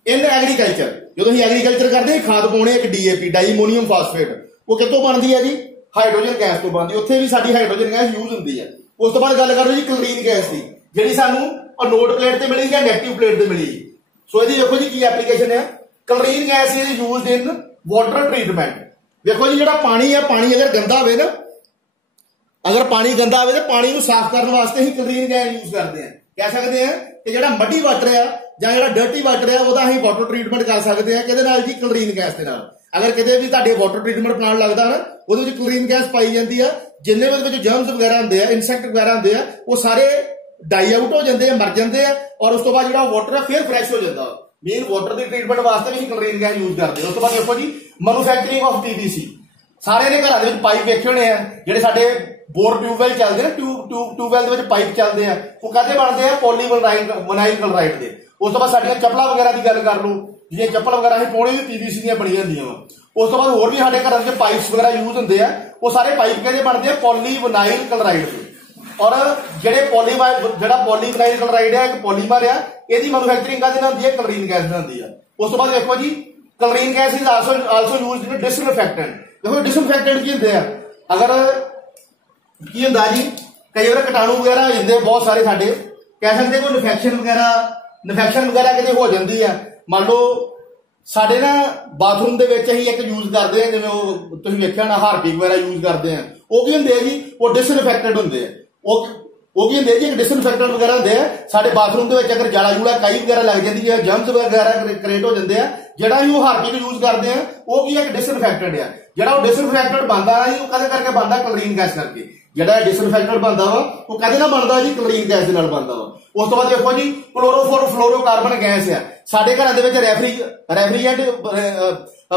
in agriculture. ਜਦੋਂ ਅਸੀਂ ਐਗਰੀਕਲਚਰ ਕਰਦੇ ਹਾਂ ਖਾਦ ਪਾਉਣੇ ਇੱਕ DAP ਡਾਈ ਅਮੋਨੀਅਮ ਫਾਸਫੇਟ, ਉਹ ਕਿੱਥੋਂ ਬਣਦੀ ਹੈ ਜੀ? ਹਾਈਡਰੋਜਨ ਗੈਸ ਤੋਂ ਬਣਦੀ। ਉੱਥੇ ਵੀ ਸਾਡੀ ਹਾਈਡਰੋਜਨ ਗੈਸ ਯੂਜ਼ ਹੁੰਦੀ ਹੈ। ਉਸ ਤੋਂ ਬਾਅਦ ਗੱਲ ਕਰੋ ਜੀ ਕਲੋਰੀਨ ਗੈਸ ਦੀ, ਜਿਹੜੀ ਸਾਨੂੰ ਅਨੋਡ ਪਲੇਟ ਤੇ ਮਿਲੀ ਜਾਂ ਨੈਗੇਟਿਵ ਪਲੇਟ ਤੇ ਮਿਲੀ। ਸੋ ਇਹਦੀ ਦੇਖੋ ਜੀ ਕੀ ਐਪਲੀਕੇਸ਼ਨ ਹੈ। Chlorine gas is used in water treatment. ਦੇਖੋ ਜੀ ਜਿਹੜਾ ਪਾਣੀ ਆ, ਪਾਣੀ ਅਗਰ ਗੰਦਾ ਹੋਵੇ ਨਾ, ਅਗਰ ਪਾਣੀ ਗੰਦਾ ਹੋਵੇ ਤਾਂ ਪਾਣੀ ਨੂੰ ਸਾਫ਼ ਕਰਨ ਵਾਸਤੇ ਹੀ ਕਲੋਰੀਨ ਗੈਸ ਯੂਜ਼ ਕਰਦੇ ਆ। ਕਹਿ ਸਕਦੇ ਆ ਕਿ ਜਿਹੜਾ ਮੱਡੀ ਵਾਟਰ ਆ ਜਾਂ ਜਿਹੜਾ ਡਰਟੀ ਵਾਟਰ ਆ ਉਹਦਾ ਅਸੀਂ ਵਾਟਰ ਟ੍ਰੀਟਮੈਂਟ ਕਰ ਸਕਦੇ ਆ। ਕਿਹਦੇ ਨਾਲ ਜੀ? ਕਲੋਰੀਨ ਗੈਸ ਦੇ ਨਾਲ। ਅਗਰ ਕਿਤੇ ਵੀ ਤੁਹਾਡੇ ਵਾਟਰ ਟ੍ਰੀਟਮੈਂਟ ਪਲਾਂਟ ਲੱਗਦਾ ਨਾ ਉਹਦੇ ਵਿੱਚ ਕਲੋਰੀਨ ਗੈਸ ਪਾਈ ਜਾਂਦੀ ਆ। ਜਿੰਨੇ ਵੀ ਉਹਦੇ ਵਿੱਚ ਜਰਮਸ ਵਗੈਰਾ ਹੁੰਦੇ ਆ, ਇਨਸੈਕਟ ਵਗੈਰਾ ਹੁੰਦੇ ਆ, ਉਹ ਸਾਰੇ ਡਾਈ ਆਊਟ ਹੋ ਜਾਂਦੇ ਆ, ਮਰ ਜਾਂਦੇ ਆ। ਔਰ ਉਸ ਤੋਂ ਬਾਅਦ ਜਿਹੜਾ ਵਾਟਰ ਆ ਫਿਰ ਫਰੈਸ਼ ਹੋ ਜਾਂਦਾ। ਮੇਨ ਵਾਟਰ ਦੀ ਟ੍ਰੀਟਮੈਂਟ ਵਾਸਤੇ ਵੀ ਕਲੋਰੀਨ ਗੈਸ ਯੂਜ਼ ਕਰਦੇ ਆ। ਉਸ ਤੋਂ ਬਾਅਦ ਦੇਖੋ ਜੀ ਮੈਨੂਫੈਕਚਰਿੰਗ ਆਫ PVC। ਸਾਰੇ ਦੇ ਘਰਾਂ ਦੇ ਵਿੱਚ ਪਾਈਪ ਵੇਖੇ ਹੋਣੇ ਆ, ਜਿਹੜੇ ਸਾਡੇ ਬੋਰ ਟਿਊਬਵੈਲ ਚੱਲਦੇ ਨੇ, ਟਿਊਬਵੈਲ ਦੇ ਵਿੱਚ ਪਾਈਪ ਚੱਲਦੇ ਆ, ਉਹ ਕਾਹਦੇ ਬਣਦੇ ਆ? ਪੋਲੀਵਿਨਾਈਲ ਕਲੋਰਾਈਡ ਦੇ। ਉਸ ਤੋਂ ਬਾਅਦ ਸਾਡੀਆਂ ਚੱਪਲਾਂ ਵਗੈਰਾ ਦੀ ਗੱਲ ਕਰ ਲਓ, ਜਿਹੜੀਆਂ ਚੱਪਲ ਵਗੈਰਾ ਅਸੀਂ ਪਾਉਣੇ ਵੀ PVC ਦੀਆਂ ਬਣੀਆਂ ਹੁੰਦੀਆਂ ਵਾ। ਉਸ ਤੋਂ ਬਾਅਦ ਹੋਰ ਵੀ ਸਾਡੇ ਘਰਾਂ ਵਿੱਚ ਪਾਈਪਸ ਵਗੈਰਾ ਯੂਜ਼ ਹੁੰਦੇ ਆ, ਉਹ ਸਾਰੇ ਪਾਈਪ ਕਿਹਦੇ ਬਣਦੇ ਆ? ਪੋਲੀਵਿਨਾਈਲ ਕਲੋਰਾਈਡ ਦੇ। ਔਰ ਜਿਹੜਾ ਪੋਲੀਵਿਨਾਈਲ ਕਲੋਰਾਈਡ ਹੈ ਇੱਕ ਪੋਲੀਮਰ ਆ, ਇਹਦੀ ਮੈਨੂਫੈਕਚਰਿੰਗ ਕਾਹਦੇ ਨਾਲ ਹੁੰਦੀ ਹੈ? ਕਲੋਰੀਨ ਗੈਸ ਨਾਲ ਹੁੰਦੀ ਆ। ਉਸ ਤੋਂ ਬਾਅਦ ਦੇਖੋ ਜੀ chlorine gas is also used in disinfectant. ਦੇਖੋ ਡਿਸਇਨਫੈਕਟੈਂਟ ਕੀ ਹੁੰਦੇ ਆ? ਅਗਰ ਕੀ ਹੁੰਦਾ ਜੀ ਕਈ ਵਾਰ ਕੀਟਾਣੂ ਵਗੈਰਾ ਹੋ ਜਾਂਦੇ ਬਹੁਤ ਸਾਰੇ, ਸਾਡੇ ਕਹਿ ਸਕਦੇ ਕੋਈ ਇਨਫੈਕਸ਼ਨ ਵਗੈਰਾ ਕਿਤੇ ਹੋ ਜਾਂਦੀ ਆ। ਮੰਨ ਲਓ ਸਾਡੇ ਨਾ ਬਾਥਰੂਮ ਦੇ ਵਿੱਚ ਅਸੀਂ ਇੱਕ ਯੂਜ਼ ਕਰਦੇ ਆ, ਜਿਵੇਂ ਉਹ ਤੁਸੀਂ ਵੇਖਿਆ ਨਾ ਹਾਰਪਿਕ ਵਗੈਰਾ ਯੂਜ਼ ਕਰਦੇ ਆ। ਉਹ ਕੀ ਹੁੰਦੇ ਆ ਜੀ? ਉਹ ਡਿਸਇਨਫੈਕਟੈਂਟ ਹੁੰਦੇ ਆ। ਉਹ ਕੀ ਹੁੰਦੇ ਜੀ? ਇੱਕ ਡਿਸਇਨਫੈਕਟੈਂਟ ਵਗੈਰਾ ਹੁੰਦੇ ਆ। ਸਾਡੇ ਬਾਥਰੂਮ ਦੇ ਵਿੱਚ ਅਗਰ ਜਾਲਾ ਜੂਲਾ ਕਾਈ ਵਗੈਰਾ ਲੱਗ ਜਾਂਦੀ ਹੈ, ਜਰਮਸ ਵਗੈਰਾ ਕ੍ਰੀਏਟ ਹੋ ਜਾਂਦੇ ਆ, ਜਿਹੜਾ ਵੀ ਉਹ ਹਾਰਪਿਕ ਯੂਜ਼ ਕਰਦੇ ਆ ਉਹ ਕੀ ਇੱਕ ਡਿਸਇਨਫੈਕਟੈਂਟ ਆ। ਜਿਹੜਾ ਉਹ ਡਿਸਇਨਫੈਕਟੈਂਟ ਬਣਦਾ ਜੀ ਉਹ ਕਦੇ ਕਰਕੇ ਬਣਦਾ? ਕਲੋਰੀਨ ਗੈਸ ਕਰਕੇ। ਜਿਹੜਾ ਡਿਸਇਨਫੈਕਟੈਂਟ ਬਣਦਾ ਵਾ ਉਹ ਕਦੇ ਨਾਲ ਬਣਦਾ ਜੀ? ਕਲੋਰੀਨ ਗੈਸ ਦੇ ਨਾਲ ਬਣਦਾ ਵਾ। ਉਸ ਤੋਂ ਬਾਅਦ ਦੇਖੋ ਜੀ ਕਲੋਰੋਫਲੋਰੋਕਾਰਬਨ ਗੈਸ ਆ। ਸਾਡੇ ਘਰਾਂ ਦੇ ਵਿੱਚ ਰੈਫਰੀਜਰੈਂਟ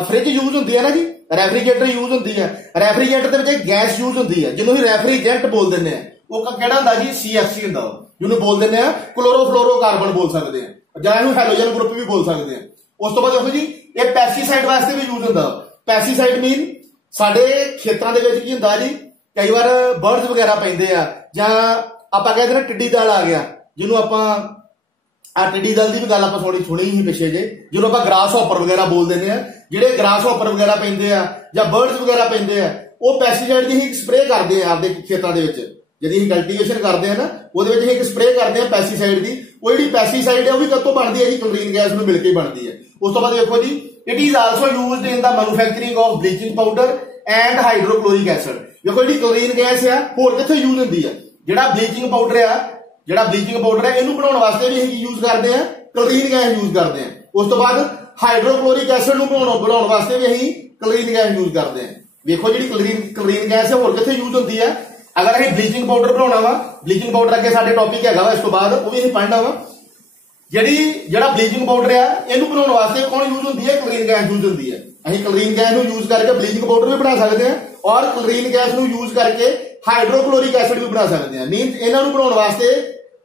ਫ੍ਰਿਜ ਯੂਜ਼ ਹੁੰਦੀ ਹੈ ਨਾ ਜੀ, ਰੈਫਰੀਜਰੇਟਰ ਯੂਜ਼ ਹੁੰਦੀ ਹੈ। ਰੈਫਰੀਜਰੇਟਰ ਦੇ ਵਿੱਚ ਗੈਸ ਯੂਜ਼ ਹੁੰਦੀ ਹੈ ਜਿਹਨੂੰ ਅਸੀਂ ਰੈਫਰੀਜਰੈਂਟ ਬੋਲ ਦਿੰਦੇ ਆ। ਉਹ ਕਿਹੜਾ ਹੁੰਦਾ ਜੀ? CFC ਹੁੰਦਾ, ਜਿਹਨੂੰ ਬੋਲ ਦਿੰਦੇ ਆ ਕਲੋਰੋਫਲੋਰੋਕਾਰਬਨ ਬੋਲ ਸਕਦੇ ਆ, ਜਾਂ ਇਹਨੂੰ ਹੈਲੋਜਨ ਗਰੁੱਪ ਵੀ ਬੋਲ ਸਕਦੇ ਆ। ਉਸ ਤੋਂ ਬਾਅਦ ਦੇਖੋ ਜੀ ਇਹ ਪੈਸਟੀਸਾਈਡ ਵਾਸਤੇ ਵੀ ਯੂਜ਼ ਹੁੰਦਾ। ਪੈਸਟੀਸਾਈਡ ਮੀਨ ਸਾਡੇ ਖੇਤਾਂ ਦੇ ਵਿੱਚ ਕੀ ਹੁੰਦਾ ਜੀ, ਕਈ ਵਾਰ ਬਰਡਸ ਵਗੈਰਾ ਪੈਂਦੇ ਆ, ਜਾਂ ਆਪਾਂ ਕਹਿੰਦੇ ਨਾ ਟਿੱਡੀ ਦਲ ਆ ਗਿਆ, ਜਿਹਨੂੰ ਆਪਾਂ ਟਿੱਡੀ ਦਲ ਦੀ ਵੀ ਗੱਲ ਆਪਾਂ ਸੁਣੀ ਹੀ ਪਿੱਛੇ ਜੇ, ਜਿਹਨੂੰ ਆਪਾਂ ਗ੍ਰਾਸ ਹੌਪਰ ਵਗੈਰਾ ਬੋਲ ਦਿੰਦੇ ਆ। ਜਿਹੜੇ ਗ੍ਰਾਸ ਹੌਪਰ ਵਗੈਰਾ ਪੈਂਦੇ ਆ ਜਾਂ ਬਰਡਸ ਵਗੈਰਾ ਪੈਂਦੇ ਆ, ਉਹ ਪੈਸਟੀਸਾਈਡ ਦੀ ਹੀ ਸਪਰੇਅ ਕਰਦੇ ਆ ਆਪਦੇ ਖੇਤਾਂ ਦੇ ਵਿੱਚ। ਜਿਹੜੀ ਅਸੀਂ ਕਲਟੀਵੇਸ਼ਨ ਕਰਦੇ ਆ ਨਾ ਉਹਦੇ ਵਿੱਚ ਇੱਕ ਸਪਰੇਅ ਕਰਦੇ ਆ ਪੈਸਟੀਸਾਈਡ ਦੀ। ਉਹ ਜਿਹੜੀ ਪੈਸਟੀਸਾਈਡ ਹੈ ਉਹ ਵੀ ਕਦੋਂ ਬਣਦੀ ਹੈ ਜੀ? ਕਲੋਰੀਨ ਗੈਸ ਨੂੰ ਮਿਲ ਕੇ ਬਣਦੀ ਹੈ। ਉਸ ਤੋਂ ਬਾਅਦ ਦੇਖੋ ਜੀ it is also used in the manufacturing of bleaching powder and hydrochloric acid. ਦੇਖੋ ਜਿਹੜੀ ਕਲੋਰੀਨ ਗੈਸ ਆ ਹੋਰ ਕਿੱਥੇ ਯੂਜ਼ ਹੁੰਦੀ ਆ? ਜਿਹੜਾ ਬਲੀਚਿੰਗ ਪਾਊਡਰ ਹੈ ਇਹਨੂੰ ਬਣਾਉਣ ਵਾਸਤੇ ਵੀ ਅਸੀਂ ਯੂਜ਼ ਕਰਦੇ ਆ ਕਲੋਰੀਨ ਗੈਸ ਯੂਜ਼ ਕਰਦੇ ਆ। ਉਸ ਤੋਂ ਬਾਅਦ ਹਾਈਡਰੋਕਲੋਰਿਕ ਐਸਿਡ ਨੂੰ ਬਣਾਉਣ ਵਾਸਤੇ ਵੀ ਅਸੀਂ ਕਲੋਰੀਨ ਗੈਸ ਯੂਜ਼ ਕਰਦੇ ਆ। ਵੇਖੋ ਜਿਹੜੀ ਕਲੋਰੀਨ ਗੈਸ ਹੈ ਹੋਰ ਕਿੱਥੇ ਯੂਜ਼ ਹੁੰਦੀ ਹੈ? ਅਗਰ ਅਸੀਂ ਬਲੀਚਿੰਗ ਪਾਊਡਰ ਬਣਾਉਣਾ ਵਾ, ਬਲੀਚਿੰਗ ਪਾਊਡਰ ਅੱਗੇ ਸਾਡੇ ਟੌਪਿਕ ਹੈਗਾ ਵਾ, ਇਸ ਤੋਂ ਬਾਅਦ ਉਹ ਵੀ ਅਸੀਂ ਪੜ੍ਹਨਾ ਵਾ। ਜਿਹੜਾ ਬਲੀਚਿੰਗ ਪਾਊਡਰ ਆ ਇਹਨੂੰ ਬਣਾਉਣ ਵਾਸਤੇ ਕੌਣ ਯੂਜ਼ ਹੁੰਦੀ ਹੈ? ਕਲੋਰੀਨ ਗੈਸ ਯੂਜ਼ ਹੁੰਦੀ ਹੈ। ਅਸੀਂ ਕਲੋਰੀਨ ਗੈਸ ਨੂੰ ਯੂਜ਼ ਕਰਕੇ ਬਲੀਚਿੰਗ ਪਾਊਡਰ ਵੀ ਬਣਾ ਸਕਦੇ ਹਾਂ, ਔਰ ਕਲੋਰੀਨ ਗੈਸ ਨੂੰ ਯੂਜ਼ ਕਰਕੇ ਹਾਈਡਰੋਕਲੋਰਿਕ ਐਸਿਡ ਵੀ ਬਣਾ ਸਕਦੇ ਹਾਂ। ਮੀਨਸ ਇਹਨਾਂ ਨੂੰ ਬਣਾਉਣ ਵਾਸਤੇ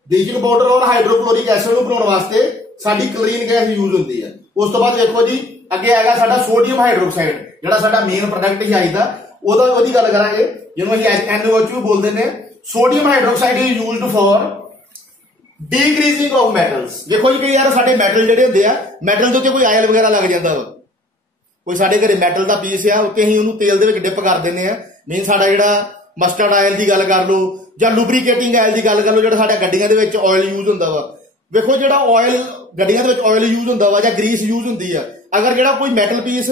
ਬਲੀਚਿੰਗ ਪਾਊਡਰ ਔਰ ਹਾਈਡਰੋਕਲੋਰਿਕ ਐਸਿਡ ਨੂੰ ਬਣਾਉਣ ਵਾਸਤੇ ਸਾਡੀ ਕਲੀਨ ਗੈਸ ਯੂਜ਼ ਹੁੰਦੀ ਹੈ। ਉਸ ਤੋਂ ਬਾਅਦ ਦੇਖੋ ਜੀ ਅੱਗੇ ਹੈਗਾ ਸਾਡਾ ਸੋਡੀਅਮ ਹਾਈਡਰੋਕਸਾਈਡ, ਜਿਹੜਾ ਸਾਡਾ ਮੇਨ ਪ੍ਰੋਡਕਟ ਹੀ ਆਈ ਦਾ, ਉਹਦੀ ਗੱਲ ਕਰਾਂਗੇ, ਜਿਹਨੂੰ ਅਸੀਂ NaOH ਵੀ ਬੋਲਦੇ ਨੇ। Sodium hydroxide is used for degreasing of metals. ਦੇਖੋ ਜੀ ਕਈ ਯਾਰ ਸਾਡੇ ਮੈਟਲ ਜਿਹੜੇ ਹੁੰਦੇ ਆ, ਮੈਟਲ ਦੇ ਉੱਤੇ ਕੋਈ ਆਇਲ ਵਗੈਰਾ ਲੱਗ ਜਾਂਦਾ ਵਾ, ਕੋਈ ਸਾਡੇ ਘਰੇ ਮੈਟਲ ਦਾ ਪੀਸ ਆ, ਉੱਤੇ ਅਸੀਂ ਉਹਨੂੰ ਤੇਲ ਦੇ ਵਿੱਚ ਡਿਪ ਕਰ ਦਿੰਦੇ ਆ। ਮੀਨ ਸਾਡਾ ਜਿਹੜਾ ਮਸਟਰਡ ਆਇਲ ਦੀ ਗੱਲ ਕਰ ਲਓ ਜਾਂ ਲੁਬਰੀਕੇਟਿੰਗ ਆਇਲ ਦੀ ਗੱਲ ਕਰ ਲਓ, ਜਿਹੜਾ ਸਾਡਾ ਗੱਡੀਆਂ ਦੇ ਵਿੱਚ ਆਇਲ ਯੂਜ਼ ਹੁੰਦਾ ਵਾ। ਵੇਖੋ ਜਿਹੜਾ ਆਇਲ ਗੱਡੀਆਂ ਦੇ ਵਿੱਚ ਆਇਲ ਯੂਜ਼ ਹੁੰਦਾ ਵਾ ਜਾਂ ਗਰੀਸ ਯੂਜ਼ ਹੁੰਦੀ ਆ, ਅਗਰ ਜਿਹੜਾ ਕੋਈ ਮੈਟਲ ਪੀਸ,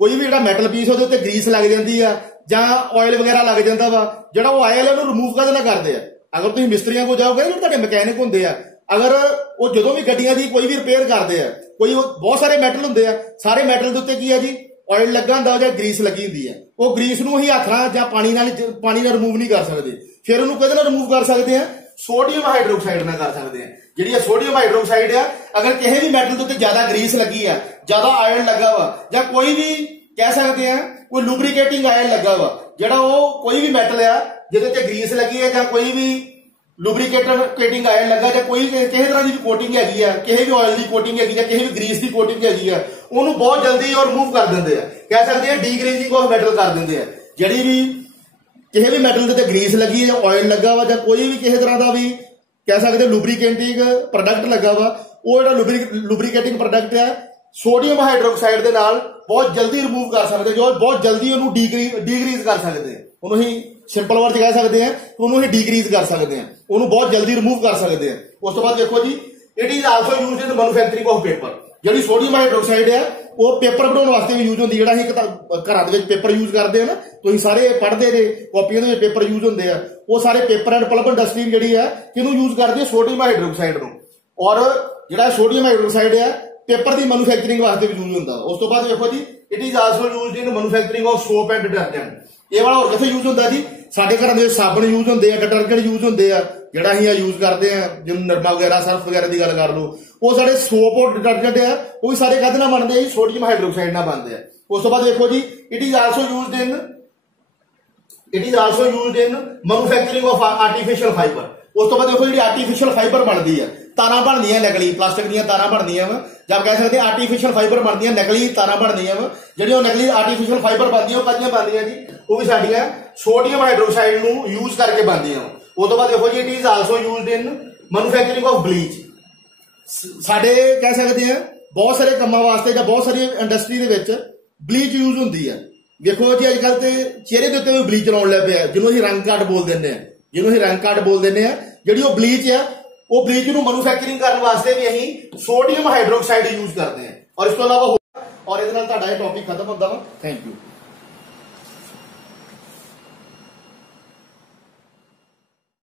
ਕੋਈ ਵੀ ਜਿਹੜਾ ਮੈਟਲ ਪੀਸ ਉਹਦੇ ਉੱਤੇ ਗਰੀਸ ਲੱਗ ਜਾਂਦੀ ਆ ਜਾਂ ਆਇਲ ਵਗੈਰਾ ਲੱਗ ਜਾਂਦਾ ਵਾ, ਜਿਹੜਾ ਉਹ ਆਇਲ ਉਹਨੂੰ ਰਿਮੂਵ ਕਰਦੇ ਨਾ ਕਰਦੇ ਆ। ਅਗਰ ਤੁਸੀਂ ਮਿਸਤਰੀਆਂ ਕੋਲ ਜਾਓਗੇ, ਜਿਹੜੇ ਤੁਹਾਡੇ ਮਕੈਨਿਕ ਹੁੰਦੇ ਆ, ਅਗਰ ਉਹ ਜਦੋਂ ਵੀ ਗੱਡੀਆਂ ਦੀ ਕੋਈ ਵੀ ਰਿਪੇਅਰ ਕਰਦੇ ਆ, ਕੋਈ ਬਹੁਤ ਸਾਰੇ ਮੈਟਲ ਹੁੰਦੇ ਆ, ਸਾਰੇ ਮੈਟਲ ਦੇ ਉੱਤੇ ਕੀ ਆ ਜੀ ਆਇਲ ਲੱਗਾ ਹੁੰਦਾ ਜਾਂ ਗਰੀਸ ਲੱਗੀ ਹੁੰਦੀ ਹੈ। ਉਹ ਗਰੀਸ ਨੂੰ ਹੀ ਹੱਥ ਨਾਲ ਜਾਂ ਪਾਣੀ ਨਾਲ ਰਿਮੂਵ ਨਹੀਂ ਕਰ ਸਕਦੇ। ਫਿਰ ਉਹਨੂੰ ਕਿਹਦੇ ਨਾਲ ਰਿਮੂਵ ਕਰ ਸਕਦੇ ਆ? ਸੋਡੀਅਮ ਹਾਈਡਰੋਕਸਾਈਡ ਨਾਲ ਕਰ ਸਕਦੇ ਆ। ਜਿਹੜੀ ਇਹ ਸੋਡੀਅਮ ਹਾਈਡਰੋਕਸਾਈਡ ਆ, ਅਗਰ ਕਿਸੇ ਵੀ ਮੈਟਲ ਦੇ ਉੱਤੇ ਜ਼ਿਆਦਾ ਗਰੀਸ ਲੱਗੀ ਆ, ਜ਼ਿਆਦਾ ਆਇਲ ਲੱਗਾ ਵਾ, ਜਾਂ ਕੋਈ ਵੀ ਕਹਿ ਸਕਦੇ ਆ ਕੋਈ ਲੁਬਰੀਕੇਟਿੰਗ ਆਇਲ ਲੱਗਾ ਵਾ, ਜਿਹੜਾ ਉਹ ਕੋਈ ਵੀ ਮੈਟਲ ਆ ਜਿਹਦੇ ਤੇ ਗਰੀਸ ਲੱਗੀ ਹੈ ਜਾਂ ਕੋਈ ਵੀ ਲੁਬਰੀਕੇਟਿੰਗ ਆਇਲ ਲੱਗਾ ਜਾਂ ਕੋਈ ਕਿਸੇ ਤਰ੍ਹਾਂ ਦੀ ਵੀ ਕੋਟਿੰਗ ਹੈਗੀ ਆ, ਕਿਸੇ ਵੀ ਆਇਲ ਦੀ ਕੋਟਿੰਗ ਹੈਗੀ ਜਾਂ ਕਿਸੇ ਵੀ ਗਰੀਸ ਦੀ ਕੋਟਿੰਗ ਹੈਗੀ ਆ, ਉਹਨੂੰ ਬਹੁਤ ਜਲਦੀ ਉਹ ਰਿਮੂਵ ਕਰ ਦਿੰਦੇ ਆ। ਕਹਿ ਸਕਦੇ ਆ ਡੀਗਰੀਜ਼ਿੰਗ ਆਫ ਮੈਟਲ ਕਰ ਦਿੰਦੇ ਆ। ਜਿਹੜੀ ਵੀ ਕਿਸੇ ਵੀ ਮੈਟਲ ਦੇ ਉੱਤੇ ਗਰੀਸ ਲੱਗੀ ਜਾਂ ਆਇਲ ਲੱਗਾ ਵਾ ਜਾਂ ਕੋਈ ਵੀ ਕਿਸੇ ਤਰ੍ਹਾਂ ਦਾ ਵੀ ਕਹਿ ਸਕਦੇ ਲੁਬਰੀਕੇਟਿੰਗ ਪ੍ਰੋਡਕਟ ਲੱਗਾ ਵਾ, ਉਹ ਜਿਹੜਾ ਲੁਬਰੀਕੇਟਿੰਗ ਪ੍ਰੋਡਕਟ ਆ ਸੋਡੀਅਮ ਹਾਈਡਰੋਕਸਾਈਡ ਦੇ ਨਾਲ ਬਹੁਤ ਜਲਦੀ ਰਿਮੂਵ ਕਰ ਸਕਦੇ, ਜੋ ਬਹੁਤ ਜਲਦੀ ਉਹਨੂੰ ਡੀਗਰੀਜ਼ ਕਰ ਸਕਦੇ ਆ। ਉਹਨੂੰ ਹੀ ਸਿੰਪਲ ਵਰਡ ਚ ਕਹਿ ਸਕਦੇ ਆ, ਉਹਨੂੰ ਹੀ ਡੀਗਰੀਜ਼ ਕਰ ਸਕਦੇ ਆ, ਉਹਨੂੰ ਬਹੁਤ ਜਲਦੀ ਰਿਮੂਵ ਕਰ ਸਕਦੇ ਆ। ਉਸ ਤੋਂ ਬਾਅਦ ਦੇਖੋ ਜੀ it is also used in manufacturing of paper. ਜਿਹੜੀ ਸੋਡੀਅਮ ਹਾਈਡਰੋਕਸਾਈਡ ਆ ਉਹ ਪੇਪਰ ਬਣਾਉਣ ਵਾਸਤੇ ਵੀ ਯੂਜ਼ ਹੁੰਦੀ। ਜਿਹੜਾ ਅਸੀਂ ਘਰਾਂ ਦੇ ਵਿੱਚ ਪੇਪਰ ਯੂਜ਼ ਕਰਦੇ ਆ ਨਾ, ਤੁਸੀਂ ਸਾਰੇ ਪੜ੍ਹਦੇ ਨੇ, ਕਾਪੀਆਂ ਦੇ ਵਿੱਚ ਪੇਪਰ ਯੂਜ਼ ਹੁੰਦੇ ਆ, ਉਹ ਸਾਰੇ ਪੇਪਰ ਐਂਡ ਪਲਪ ਇੰਡਸਟਰੀ ਜਿਹੜੀ ਆ ਕਿਹਨੂੰ ਯੂਜ਼ ਕਰਦੀ ਹੈ? ਸੋਡੀਅਮ ਹਾਈਡਰੋਕਸਾਈਡ ਨੂੰ। ਔਰ ਜਿਹੜਾ ਸੋਡੀਅਮ ਹਾਈਡਰੋਕਸਾਈਡ ਆ ਪੇਪਰ ਦੀ ਮੈਨੂਫੈਕਚਰਿੰਗ ਵਾਸਤੇ ਵੀ ਯੂਜ਼ ਹੁੰਦਾ। ਉਸ ਤੋਂ ਬਾਅਦ ਦੇਖੋ ਜੀ it is also used in manufacturing of soap and detergent. ਇਹ ਵਾਲਾ ਹੋਰ ਕਿੱਥੇ ਯੂਜ਼ ਹੁੰਦਾ ਜੀ? ਸਾਡੇ ਘਰਾਂ ਦੇ ਸਾਬਣ ਯੂਜ਼ ਹੁੰਦੇ ਆ, ਡਿਟਰਜੈਂਟ ਯੂਜ਼ ਹੁੰਦੇ ਆ, ਜਿਹੜਾ ਅਸੀਂ ਯੂਜ਼ ਕਰਦੇ ਆ, ਜਿਵੇਂ ਨਿਰਮਾ ਵਗੈਰਾ ਸਰਫ ਵਗੈਰਾ ਦੀ ਗੱਲ ਕਰ ਲਓ, ਉਹ ਸਾਡੇ ਸੋਪ ਔਰ ਡਿਟਰਜੈਂਟ ਆ, ਉਹ ਵੀ ਸਾਰੇ ਕਾਹਦੇ ਨਾਲ ਬਣਦੇ ਆ ਜੀ? ਸੋਡੀਅਮ ਹਾਈਡਰੋਕਸਾਈਡ ਨਾਲ ਬਣਦੇ ਆ। ਉਸ ਤੋਂ ਬਾਅਦ ਦੇਖੋ ਜੀ it is also used in manufacturing of artificial fibre. ਉਸ ਤੋਂ ਬਾਅਦ ਦੇਖੋ ਜਿਹੜੀ ਆਰਟੀਫੀਸ਼ੀਅਲ ਫਾਈਬਰ ਬਣਦੀ ਆ, ਤਾਰਾਂ ਬਣਦੀਆਂ ਨਕਲੀ, ਪਲਾਸਟਿਕ ਦੀਆਂ ਤਾਰਾਂ ਬਣਦੀਆਂ ਵਾ, ਜਾਂ ਕਹਿ ਸਕਦੇ ਆਰਟੀਫੀਸ਼ੀਅਲ ਫਾਈਬਰ ਬਣਦੀਆਂ, ਨਕਲੀ ਤਾਰਾਂ ਬਣਦੀਆਂ ਵਾ। ਜਿਹੜੀਆਂ ਉਹ ਨਕਲੀ ਆਰਟੀਫੀਸ਼ੀਅਲ ਫਾਈਬਰ ਬਣਦੀਆਂ ਉਹ ਕਾਹਦੀਆਂ ਬਣਦੀਆਂ ਜੀ? ਉਹ ਵੀ ਸਾਡੀਆਂ ਸੋਡੀਅਮ ਹਾਈਡਰੋਕਸਾਈਡ ਨੂੰ ਯੂਜ਼ ਕਰਕੇ ਬਣਦੀਆਂ। ਉਸ ਤੋਂ ਬਾਅਦ ਦੇਖੋ ਜੀ it is also used in manufacturing of bleach. ਸਾਡੇ ਕਹਿ ਸਕਦੇ ਆ ਬਹੁਤ ਸਾਰੇ ਕੰਮਾਂ ਵਾਸਤੇ ਜਾਂ ਬਹੁਤ ਸਾਰੀ ਇੰਡਸਟਰੀ ਦੇ ਵਿੱਚ ਬਲੀਚ ਯੂਜ਼ ਹੁੰਦੀ ਆ। ਦੇਖੋ ਜੀ ਅੱਜ ਕੱਲ੍ਹ ਤੇ ਚਿਹਰੇ ਦੇ ਉੱਤੇ ਵੀ ਬਲੀਚ ਲਾਉਣ ਲੱਗ ਪਿਆ, ਜਿਹਨੂੰ ਅਸੀਂ ਰੰਗ ਕਾਰਡ ਬੋਲ ਦਿੰਦੇ ਆ, ਜਿਹੜੀ ਉਹ ਬਲੀਚ ਆ, ਉਹ ਬਲੀਚ ਨੂੰ ਮੈਨੂਫੈਕਚਰਿੰਗ ਕਰਨ ਵਾਸਤੇ ਵੀ ਅਸੀਂ ਸੋਡੀਅਮ ਹਾਈਡਰੋਕਸਾਈਡ ਯੂਜ਼ ਕਰਦੇ ਆ। ਔਰ ਇਸ ਤੋਂ ਇਲਾਵਾ ਔਰ ਇਹਦੇ ਨਾਲ ਤੁਹਾਡਾ ਇਹ ਟੌਪਿਕ ਖਤਮ ਹੁੰਦਾ ਵਾ। Thank you.